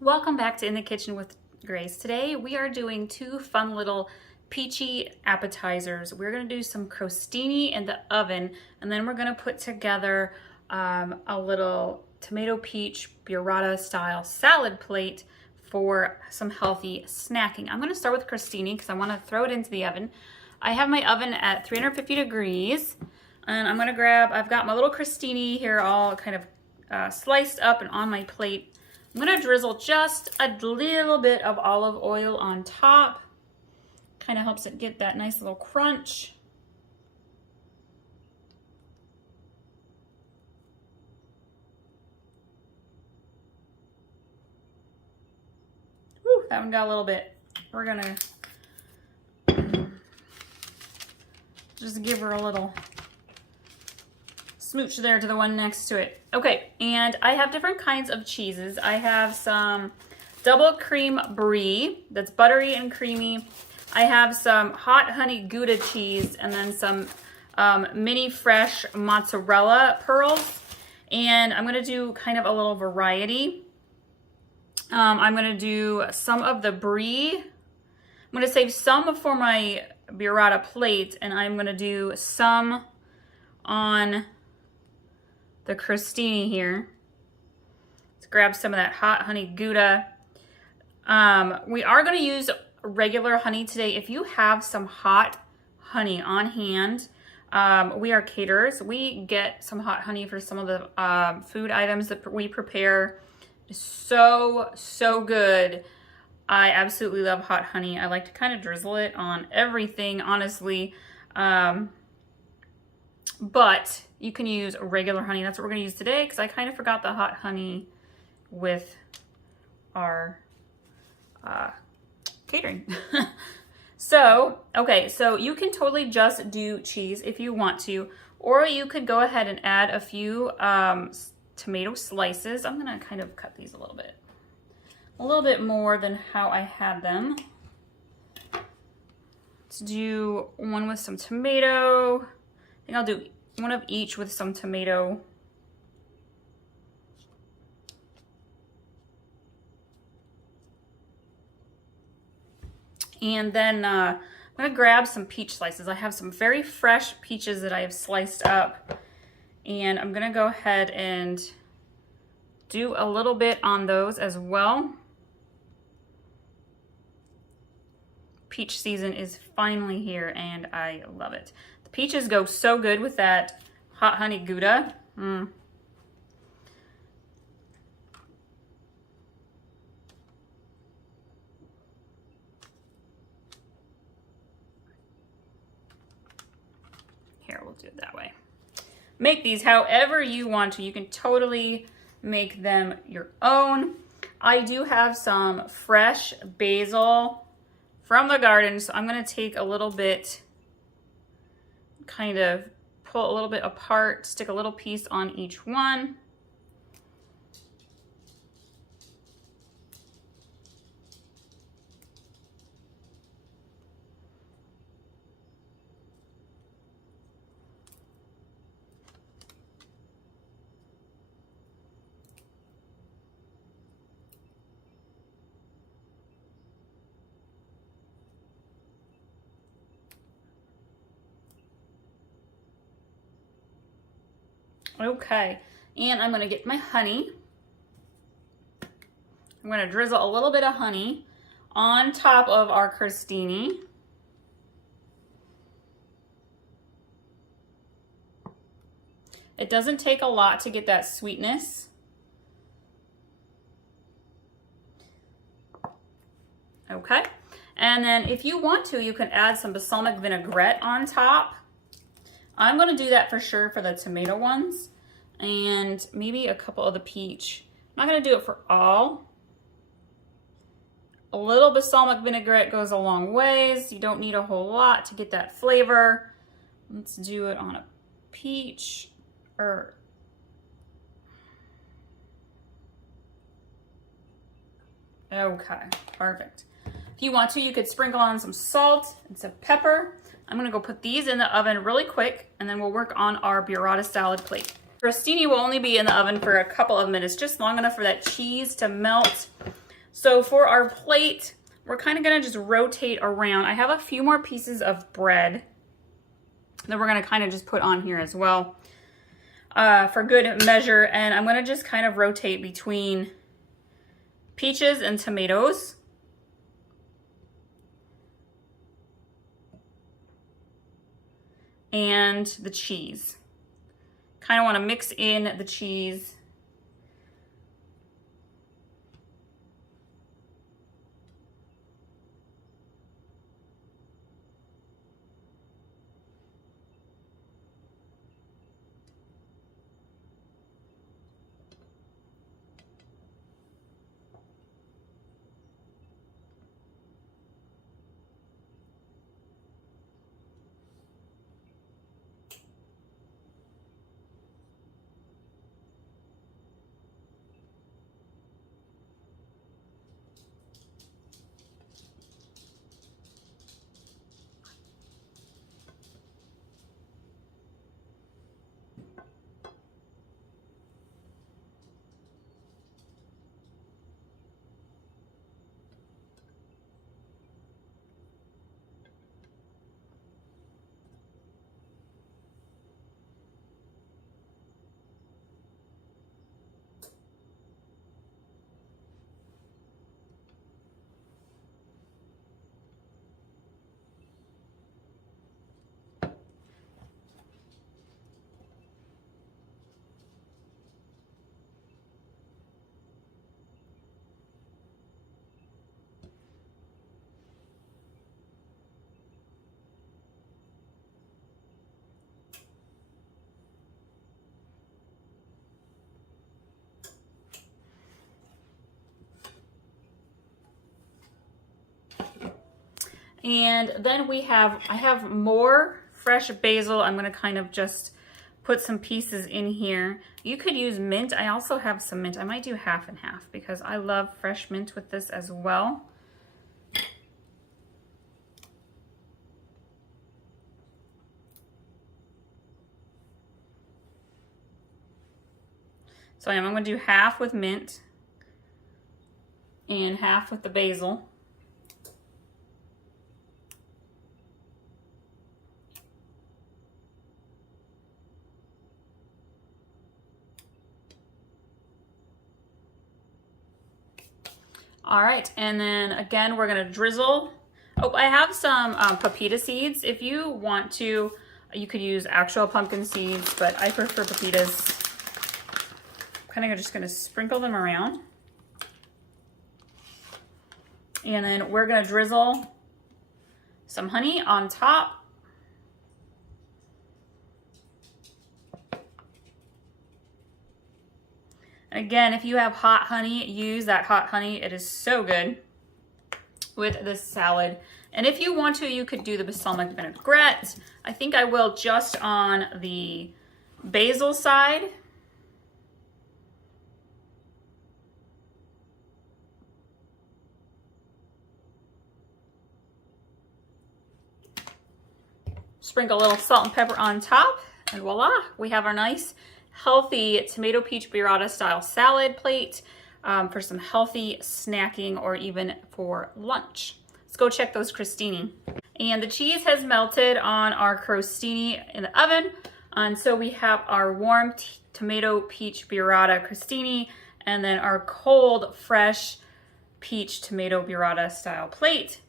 Welcome back to In the Kitchen with Grace. Today we are doing two fun little peachy appetizers. We're going to do some crostini in the oven, and then we're going to put together a little tomato peach burrata style salad plate for some healthy snacking. I'm going to start with crostini because I want to throw it into the oven. I have my oven at 350 degrees, and I'm going to I've got my little crostini here all kind of sliced up and on my plate. I'm going to drizzle just a little bit of olive oil on top. Kind of helps it get that nice little crunch. Whew, that one got a little bit. We're going to just give her a little smooch there to the one next to it. Okay, and I have different kinds of cheeses. I have some double cream brie that's buttery and creamy. I have some hot honey gouda cheese, and then some mini fresh mozzarella pearls. And I'm gonna do kind of a little variety. I'm gonna do some of the brie. I'm gonna save some for my burrata plate, and I'm gonna do some on the crostini here. Let's grab some of that hot honey gouda. We are going to use regular honey today. If you have some hot honey on hand, we are caterers. We get some hot honey for some of the food items that we prepare. It's so good. I absolutely love hot honey. I like to kind of drizzle it on everything, honestly. But you can use regular honey. That's what we're going to use today because I kind of forgot the hot honey with our catering. So you can totally just do cheese if you want to, or you could go ahead and add a few tomato slices. I'm going to kind of cut these a little bit more than how I had them. Let's do one with some tomato. I think I'll do one of each with some tomato. And then I'm gonna grab some peach slices. I have some very fresh peaches that I have sliced up, and I'm gonna go ahead and do a little bit on those as well. Peach season is finally here, and I love it. The peaches go so good with that hot honey gouda. Here, we'll do it that way. Make these however you want to. You can totally make them your own. I do have some fresh basil from the garden, so I'm going to take a little bit, kind of pull a little bit apart, stick a little piece on each one. Okay, and I'm gonna get my honey. I'm gonna drizzle a little bit of honey on top of our crostini. It doesn't take a lot to get that sweetness. Okay, and then if you want to, you can add some balsamic vinaigrette on top. I'm going to do that for sure for the tomato ones, and maybe a couple of the peach. I'm not going to do it for all. A little balsamic vinaigrette goes a long ways. You don't need a whole lot to get that flavor. Let's do it on a peach. Okay, perfect. If you want to, you could sprinkle on some salt and some pepper. I'm gonna go put these in the oven really quick, and then we'll work on our burrata salad plate. Crostini will only be in the oven for a couple of minutes, just long enough for that cheese to melt So for our plate, we're kind of gonna just rotate around. I have a few more pieces of bread that we're gonna kind of just put on here as well for good measure. And I'm gonna just kind of rotate between peaches and tomatoes. And the cheese. Kind of want to mix in the cheese. And then I have more fresh basil. I'm gonna kind of just put some pieces in here. You could use mint. I also have some mint. I might do half and half because I love fresh mint with this as well. So I'm gonna do half with mint and half with the basil. All right, and then again, we're gonna drizzle. Oh, I have some pepita seeds. If you want to, you could use actual pumpkin seeds, but I prefer pepitas. Kind of just gonna sprinkle them around. And then we're gonna drizzle some honey on top. Again, if you have hot honey, use that hot honey. It is so good with this salad. And if you want to, you could do the balsamic vinaigrette. I think I will just on the basil side. Sprinkle a little salt and pepper on top, and voila, we have our nice healthy tomato peach burrata style salad plate for some healthy snacking or even for lunch. Let's go check those crostini. And the cheese has melted on our crostini in the oven. And so we have our warm tomato peach burrata crostini and then our cold fresh peach tomato burrata style plate.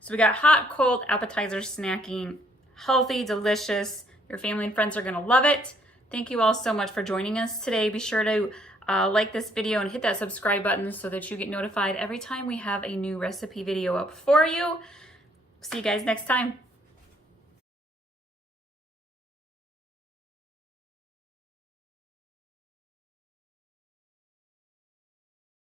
So we got hot, cold appetizer snacking, healthy, delicious. Your family and friends are gonna love it. Thank you all so much for joining us today. Be sure to like this video and hit that subscribe button so that you get notified every time we have a new recipe video up for you. See you guys next time.